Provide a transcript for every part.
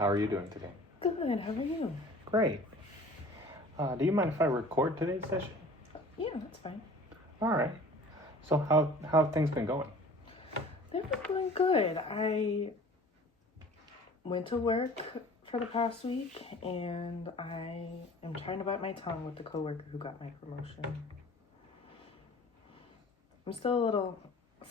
How are you doing today? Good, how are you? Great. Do you mind if I record today's session? Yeah, that's fine. All right. So how have things been going? They've been going good. I went to work for the past week and I am trying to bite my tongue with the coworker who got my promotion. I'm still a little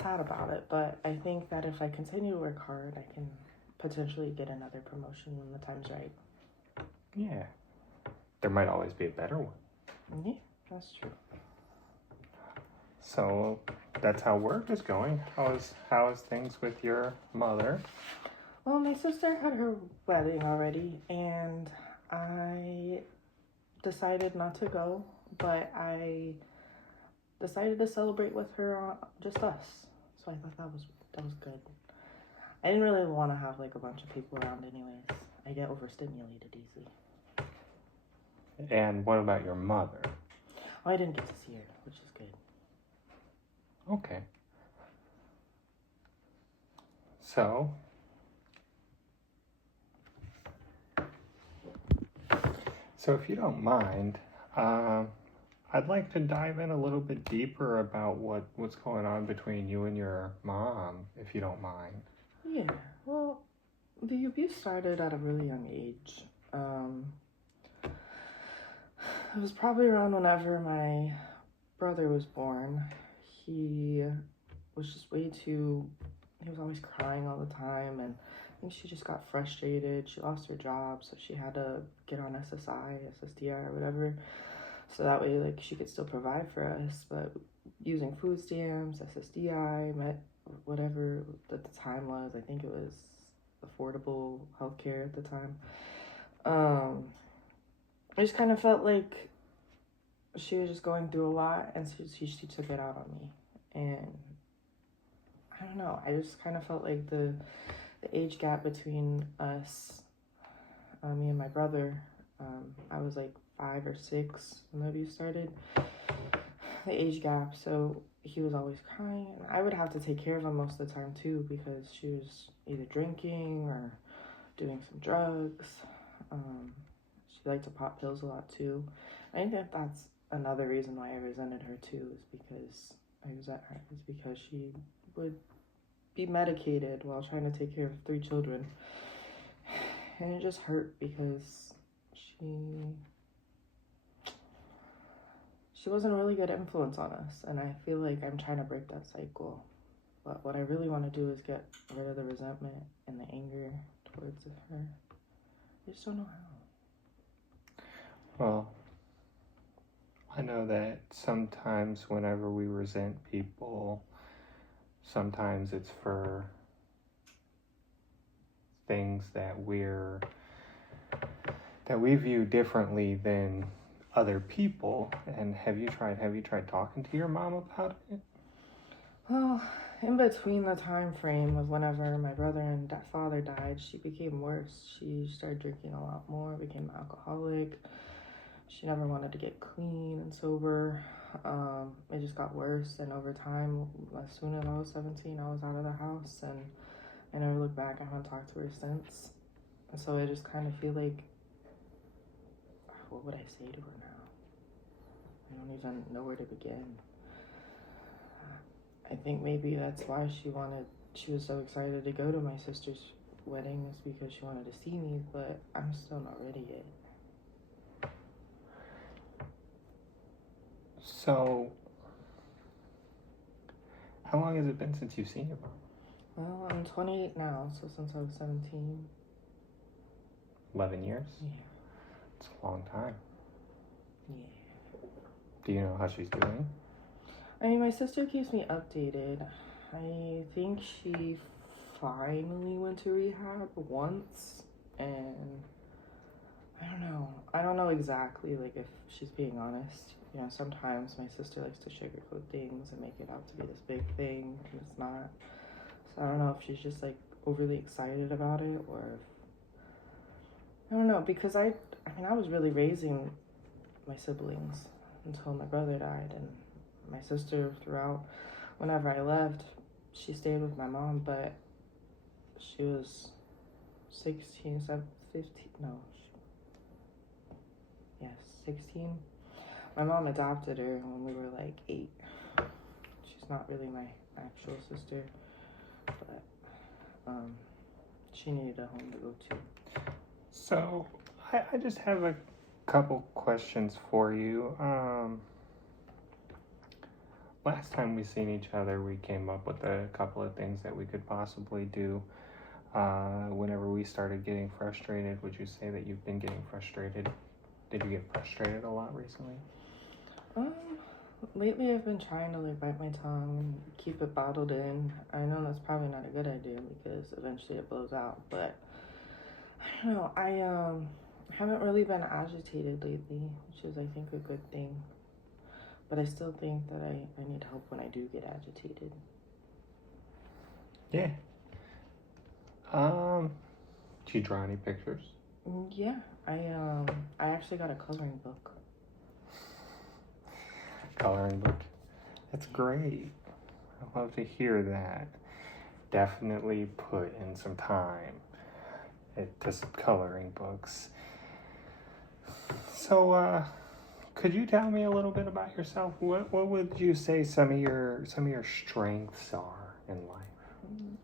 sad about it, but I think that if I continue to work hard, I can potentially get another promotion when the time's right. Yeah. There might always be a better one. Yeah, that's true. So that's how work is going. How is things with your mother? Well, my sister had her wedding already, and I decided not to go, but I decided to celebrate with her, just us. So I thought that was good. I didn't really want to have like a bunch of people around anyways. I get overstimulated easily. And what about your mother? Oh, I didn't get to see her, which is good. Okay. So if you don't mind, I'd like to dive in a little bit deeper about what's going on between you and your mom, if you don't mind. Yeah, well, the abuse started at a really young age. It was probably around whenever my brother was born. He was just he was always crying all the time, and I think she just got frustrated. She lost her job, so she had to get on SSDI, or whatever, so that way like she could still provide for us. But using food stamps, SSDI, whatever at the time was, I think it was affordable healthcare at the time. I just kind of felt like she was just going through a lot, and she took it out on me. And I don't know, I just kind of felt like the age gap between us, me and my brother, I was like 5 or 6 when the abuse started. The age gap, so he was always crying, and I would have to take care of him most of the time too, because she was either drinking or doing some drugs. She liked to pop pills a lot too. I think that's another reason why I resented her too, is because she would be medicated while trying to take care of 3 children. And it just hurt because she wasn't a really good influence on us, and I feel like I'm trying to break that cycle. But what I really want to do is get rid of the resentment and the anger towards her. I just don't know how. Well, I know that sometimes whenever we resent people, sometimes it's for things that we view differently than other people. And have you tried talking to your mom about it? Well, in between the time frame of whenever my brother and father died, she became worse. She started drinking a lot more, became alcoholic. She never wanted to get clean and sober. It just got worse, and over time, as soon as I was 17, I was out of the house, and I never looked back. I haven't talked to her since. And so I just kind of feel like, what would I say to her now? I don't even know where to begin. I think maybe that's why she was so excited to go to my sister's wedding, is because she wanted to see me, but I'm still not ready yet. So, how long has it been since you've seen your mom? Well, I'm 28 now, so since I was 17. 11 years? Yeah. It's a long time. Yeah. Do you know how she's doing? I mean, my sister keeps me updated. I think she finally went to rehab once, and I don't know exactly, like, if she's being honest. You know, sometimes my sister likes to sugarcoat things and make it out to be this big thing, and it's not. So I don't know if she's just, like, overly excited about it, or if... I don't know, because I was really raising my siblings until my brother died, and my sister throughout. Whenever I left, she stayed with my mom, but she was 16, 15, no. Yes, 16. My mom adopted her when we were like 8. She's not really my actual sister, but she needed a home to go to. So, I just have a couple questions for you. Last time we seen each other, we came up with a couple of things that we could possibly do. Whenever we started getting frustrated, would you say that you've been getting frustrated? Did you get frustrated a lot recently? Lately I've been trying to like bite my tongue, keep it bottled in. I know that's probably not a good idea because eventually it blows out, but I don't know. I haven't really been agitated lately, which is I think a good thing. But I still think that I need help when I do get agitated. Yeah. Do you draw any pictures? Yeah, I actually got a coloring book. Coloring book. That's great. I love to hear that. Definitely put in some time to some coloring books. So, could you tell me a little bit about yourself? What would you say some of your strengths are in life?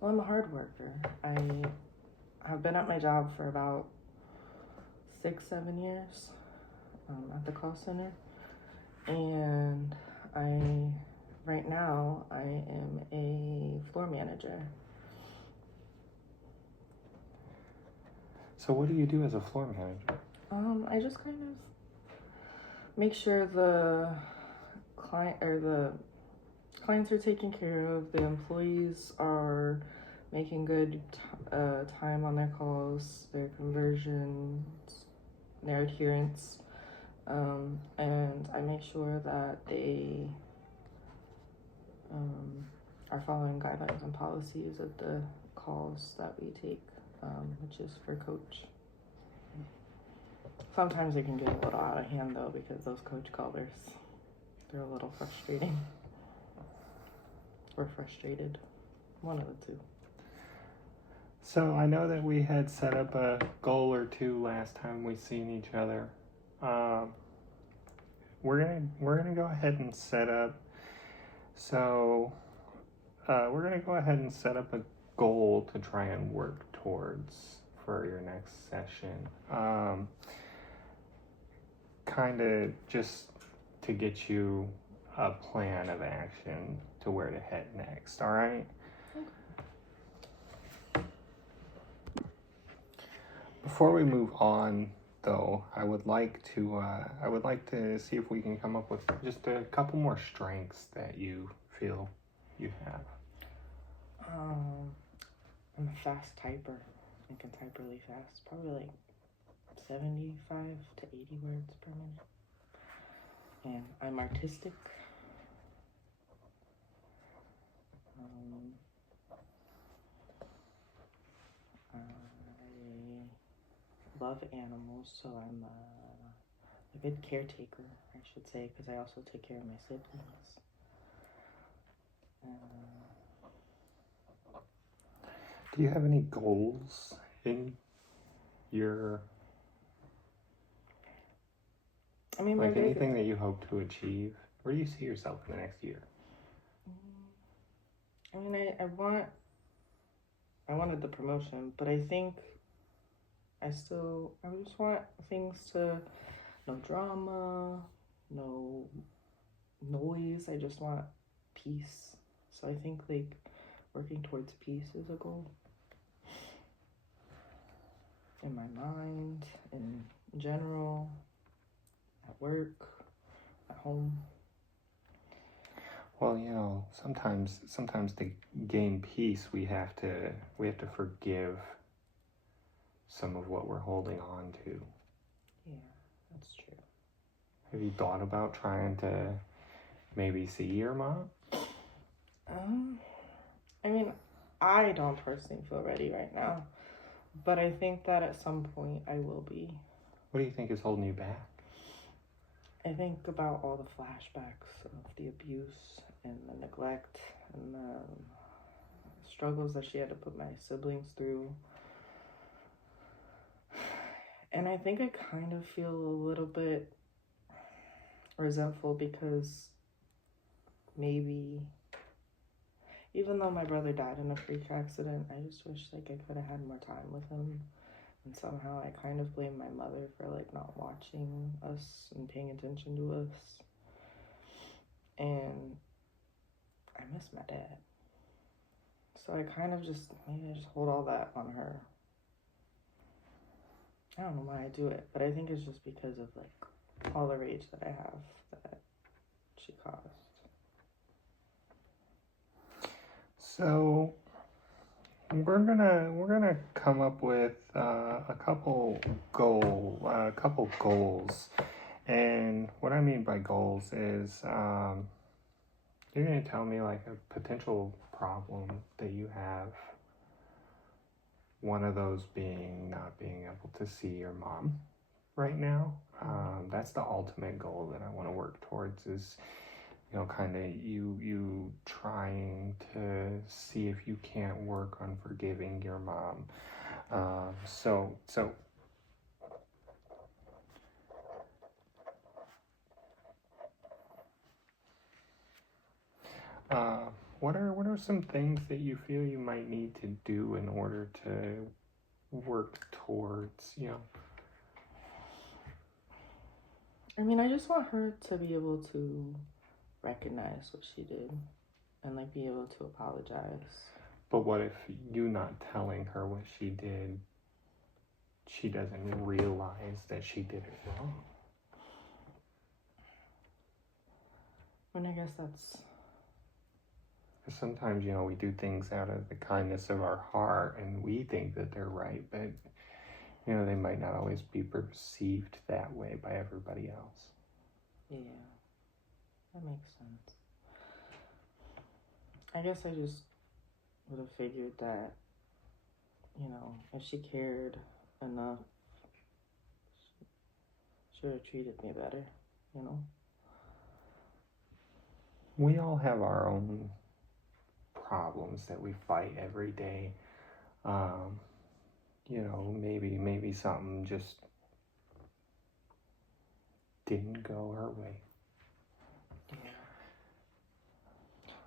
Well, I'm a hard worker. I have been at my job for about 6-7 years at the call center, and right now I am a floor manager. So what do you do as a floor manager? I just kind of make sure the clients are taken care of, the employees are making good time on their calls, their conversions, their adherence, and I make sure that they are following guidelines and policies of the calls that we take, which is for coach. Sometimes it can get a little out of hand though, because those coach callers, they're a little frustrating. Or frustrated. One of the two. So I know that we had set up a goal or two last time we seen each other. We're gonna go ahead and set up. So we're gonna go ahead and set up a goal to try and work towards for your next session. Kind of just to get you a plan of action to where to head next. All right. Before we move on, though, I would like to see if we can come up with just a couple more strengths that you feel you have. I'm a fast typer. I can type really fast. Probably like 75 to 80 words per minute. And I'm artistic. I love animals, so I'm a good caretaker, I should say, because I also take care of my siblings. Do you have any goals in your, like anything that you hope to achieve? Where do you see yourself in the next year? I mean, I wanted the promotion, but I think I just want things to, no drama, no noise. I just want peace. So I think like working towards peace is a goal. In my mind, in general, at work, at home. Well, you know, sometimes to gain peace, we have to forgive some of what we're holding on to. Yeah, that's true. Have you thought about trying to maybe see your mom? I mean, I don't personally feel ready right now, but I think that at some point I will be. What do you think is holding you back? I think about all the flashbacks of the abuse and the neglect and the struggles that she had to put my siblings through. And I think I kind of feel a little bit resentful because maybe, even though my brother died in a freak accident, I just wish like I could have had more time with him. And somehow I kind of blame my mother for like not watching us and paying attention to us. And I miss my dad. So I kind of just, maybe I just hold all that on her. I don't know why I do it, but I think it's just because of like all the rage that I have that she caused. So we're gonna come up with a couple goals, and what I mean by goals is you're gonna tell me like a potential problem that you have. One of those being not being able to see your mom right now. That's the ultimate goal that I want to work towards. Is kind of you trying to see if you can't work on forgiving your mom. So what are some things that you feel you might need to do in order to work towards, I mean, I just want her to be able to recognize what she did and like be able to apologize. But what if you not telling her what she did, she doesn't realize that she did it wrong? And I guess that's... Sometimes, we do things out of the kindness of our heart and we think that they're right, but, they might not always be perceived that way by everybody else. Yeah, that makes sense. I guess I just would have figured that, if she cared enough, she would have treated me better, We all have our own problems that we fight every day. Maybe something just didn't go her way. Yeah.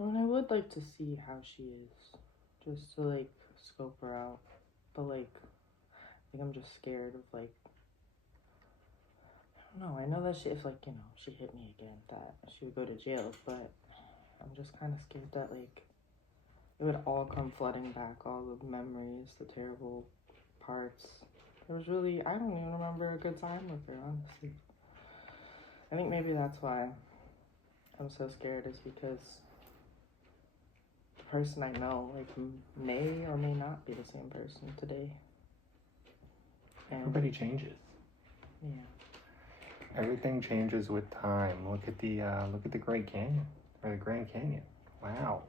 I mean, I would like to see how she is, just to like scope her out, but like, I think I'm just scared of like, I don't know. I know that if like she hit me again, that she would go to jail, but I'm just kind of scared that like it would all come flooding back, all the memories, the terrible parts. It was really, I don't even remember a good time with her, honestly. I think maybe that's why I'm so scared, is because the person I know like may or may not be the same person today. And everybody changes. Yeah. Everything changes with time. Look at the Great Canyon, or the Grand Canyon. Wow.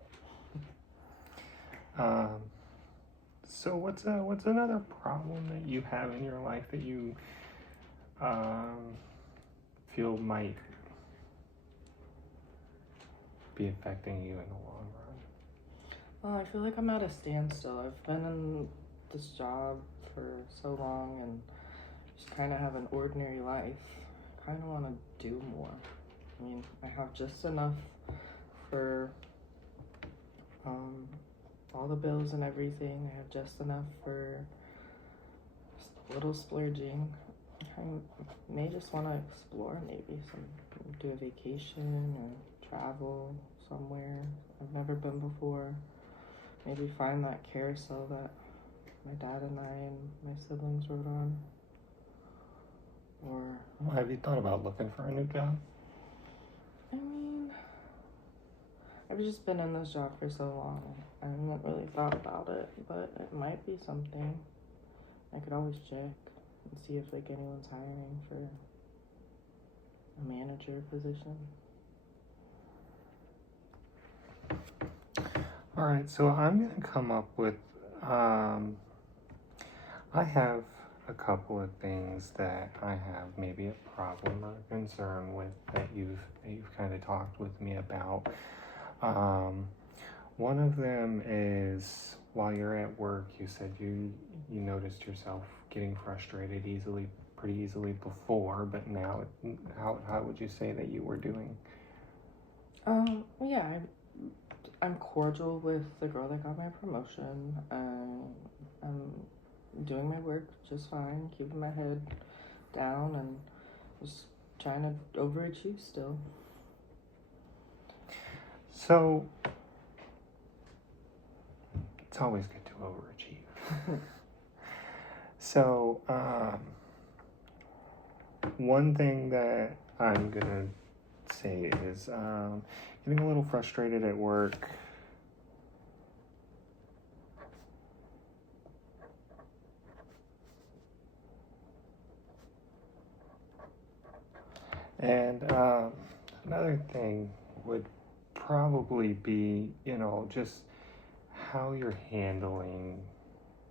So what's another problem that you have in your life that you feel might be affecting you in the long run? Well, I feel like I'm at a standstill. I've been in this job for so long and just kind of have an ordinary life. I kind of want to do more. I mean, I have just enough for all the bills and everything. I have just enough for just a little splurging. I may just want to explore, maybe do a vacation or travel somewhere I've never been before. Maybe find that carousel that my dad and I and my siblings rode on. Or... Well, have you thought about looking for a new job? I mean, I've just been in this job for so long. I haven't really thought about it, but it might be something. I could always check and see if like anyone's hiring for a manager position. All right, so I'm going to come up with, I have a couple of things that I have maybe a problem or concern with that you've kind of talked with me about. One of them is while you're at work, you said you noticed yourself getting frustrated pretty easily before, but now, how would you say that you were doing? Yeah, I'm cordial with the girl that got my promotion. I'm doing my work just fine, keeping my head down, and just trying to overachieve still. So, it's always good to overachieve. So, one thing that I'm gonna say is getting a little frustrated at work. And another thing would probably be, just how you're handling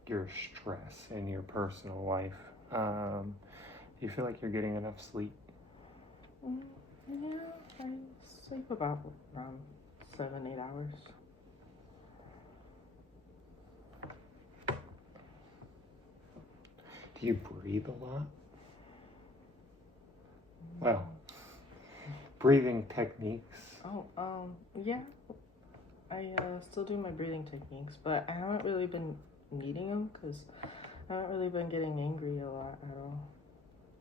your stress in your personal life. Do you feel like you're getting enough sleep? Yeah, I sleep about around 7-8 hours. Do you breathe a lot? Well, breathing techniques. Yeah. I still do my breathing techniques, but I haven't really been needing them because I haven't really been getting angry a lot at all.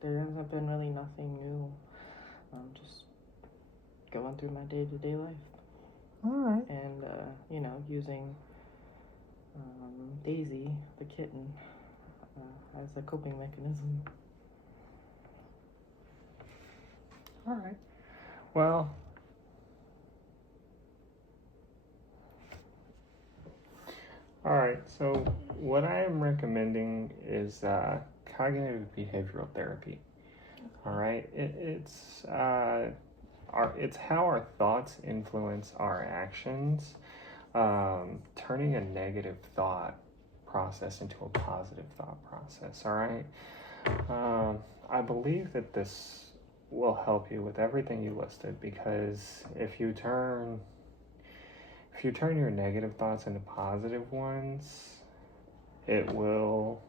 There hasn't been really nothing new. Just going through my day-to-day life. All right. And, using Daisy, the kitten, as a coping mechanism. All right. Well, all right. So what I am recommending is cognitive behavioral therapy. All right. It's how our thoughts influence our actions, turning a negative thought process into a positive thought process. All right. I believe that this will help you with everything you listed, because if you turn your negative thoughts into positive ones, it will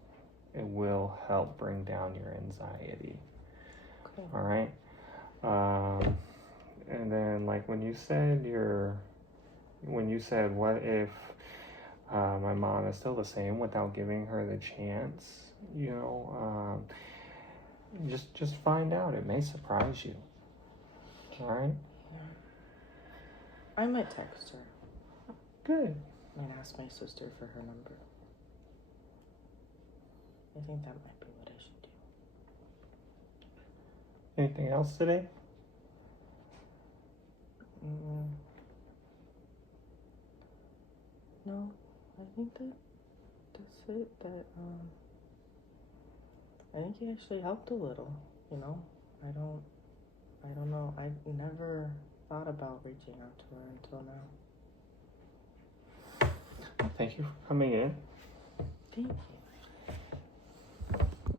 help bring down your anxiety. Okay. All right. And then, like, when you said what if my mom is still the same without giving her the chance, just find out. It may surprise you. All right. Yeah. I might text her. Good. And ask my sister for her number. I think that might be what I should do. Anything else today? No, I think that's it. I think he actually helped a little. I don't know. I never thought about reaching out to her until now. Thank you for coming in. Thank you.